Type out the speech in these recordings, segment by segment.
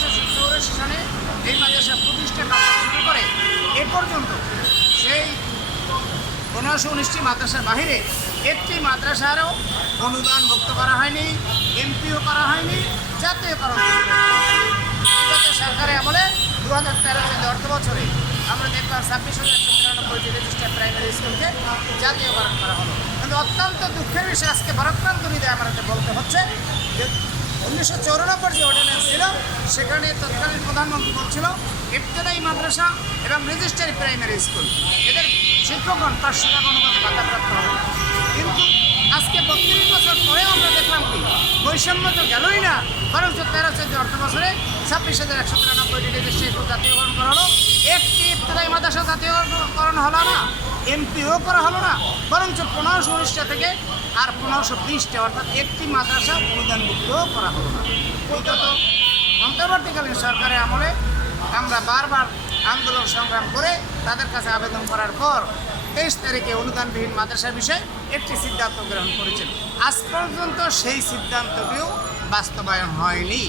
1984 সালে এই মাদ্রাসা প্রতিষ্ঠা কাজ শুরু করে এ পর্যন্ত সেই 1519টি মাদ্রাসার বাহিরে একটি মাদ্রাসারও অনুদান মুক্ত করা হয়নি, এমপিও করা হয়নি, জাতীয়করণ বিগত সরকারের আমলে 2013 অর্থ বছরে আমরা দেখলাম 26,193টি রেজিস্টার্ড প্রাইমারি স্কুলকে জাতীয়করণ করা হলো। কিন্তু অত্যন্ত দুঃখের বিষয় আজকে ভারাক্রান্ত হৃদয়ে আমাদের বলতে হচ্ছে যে 1994 যে অর্ডিন্যান্স ছিল সেখানে তৎকালীন প্রধানমন্ত্রী বলছিল ইবতেদায়ী মাদ্রাসা এবং রেজিস্টারি প্রাইমারি স্কুল এদের শিক্ষকগণ 500 টাকা অনুপাতে ভাতাপ্রাপ্ত হবে। কিন্তু আজকে 32 বছর পরেও আমরা দেখলাম কি বৈষম্য তো গেলই না, বরঞ্চ 13-14 অর্থ বছরে 26,193টি রেজিস্ট্রি স্কুল জাতীয়করণ করা হলো। একটি ইবতেদায়ী মাদ্রাসা জাতীয়করণ হলো না, এমপিও করা হলো না, বরঞ্চ 1519টা থেকে আর 1520টা অর্থাৎ একটি মাদ্রাসা অনুদানমুক্ত করা হলো না। বিগত অন্তর্বর্তীকালীন সরকারের আমলে আমরা বারবার আন্দোলন সংগ্রাম করে তাদের কাছে আবেদন করার পর 23 তারিখে অনুদানবিহীন মাদ্রাসার বিষয়ে একটি সিদ্ধান্ত গ্রহণ করেছেন। আজ পর্যন্ত সেই সিদ্ধান্তটিও বাস্তবায়ন হয়নি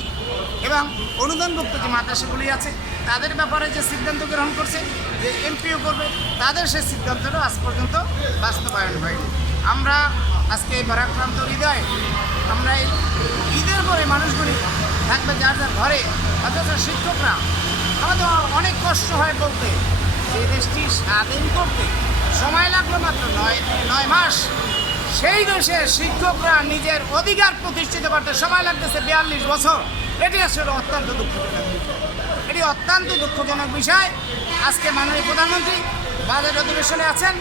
এবং অনুদানভুক্ত যে মাদ্রাসাগুলি আছে তাদের ব্যাপারে যে সিদ্ধান্ত গ্রহণ করছে যে এমপিও করবে তাদের সেই সিদ্ধান্তটা আজ পর্যন্ত বাস্তবায়ন হয়নি। আমরা আজকে এই ভারাক্রান্ত হৃদয়ে আমরা এই ঈদের পরে মানুষগুলি থাকবে যার যার ঘরে, অথচ শিক্ষকরা আমাদের অনেক কষ্ট হয় বলতে যে দেশটি স্বাধীন করতে সময় লাগলো মাত্র 9 মাস। সেই দেশের শিক্ষকরা নিজের অধিকার প্রতিষ্ঠিত করতে সময় লাগতেছে 42 বছর। এটি আসলে অত্যন্ত দুঃখজনক বিষয়। এটি অত্যন্ত দুঃখজনক বিষয়। আজকে মাননীয় প্রধানমন্ত্রী বাজেট অধিবেশনে আছেন,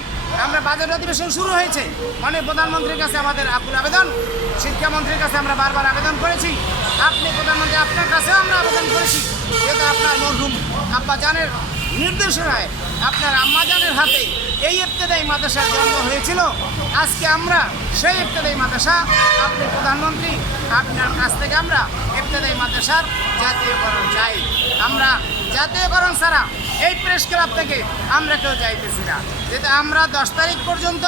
আমরা বাজেট অধিবেশন শুরু হয়েছে, মাননীয় প্রধানমন্ত্রীর কাছে আমাদের আকুল আবেদন, শিক্ষামন্ত্রীর কাছে আমরা বারবার আবেদন করেছি, আপনি প্রধানমন্ত্রী আপনার কাছেও আমরা আবেদন করেছি, যেহেতু আপনার মরহুম আব্বাজানের নির্দেশনায় আপনার আম্মাজানের হাতে এই ইবতেদায়ী মাদ্রাসার জন্ম হয়েছিল। আজকে আমরা সেই ইবতেদায়ী মাদ্রাসা আপনি প্রধানমন্ত্রী আপনার কাছ থেকে আমরা ইবতেদায়ী মাদ্রাসার জাতীয়করণ চাই। আমরা জাতীয়করণ ছাড়া এই প্রেস ক্লাব থেকে আমরা কেউ যাইতেছি না, যেহেতু আমরা 10 তারিখ পর্যন্ত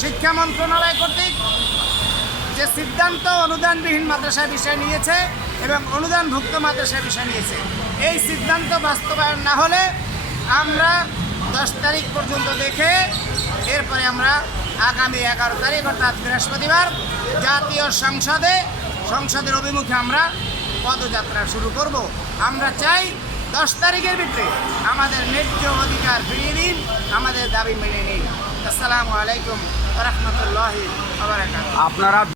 শিক্ষা মন্ত্রণালয় কর্তৃক যে সিদ্ধান্ত অনুদানবিহীন মাদ্রাসার বিষয় নিয়েছে এবং অনুদানভুক্ত মাদ্রাসার বিষয় নিয়েছে, এই সিদ্ধান্ত বাস্তবায়ন না হলে আমরা 10 তারিখ পর্যন্ত দেখে এরপরে আমরা আগামী 11 তারিখ অর্থাৎ বৃহস্পতিবার জাতীয় সংসদের অভিমুখে আমরা পদযাত্রা শুরু করব। আমরা চাই 10 তারিখের ভিতরে আমাদের ন্যায্য অধিকার ফিরিয়ে দিন, আমাদের দাবি মেনে নিন। আসসালামু আলাইকুম ওয়া রাহমাতুল্লাহি ওয়া বারাকাতুহু। আপনারা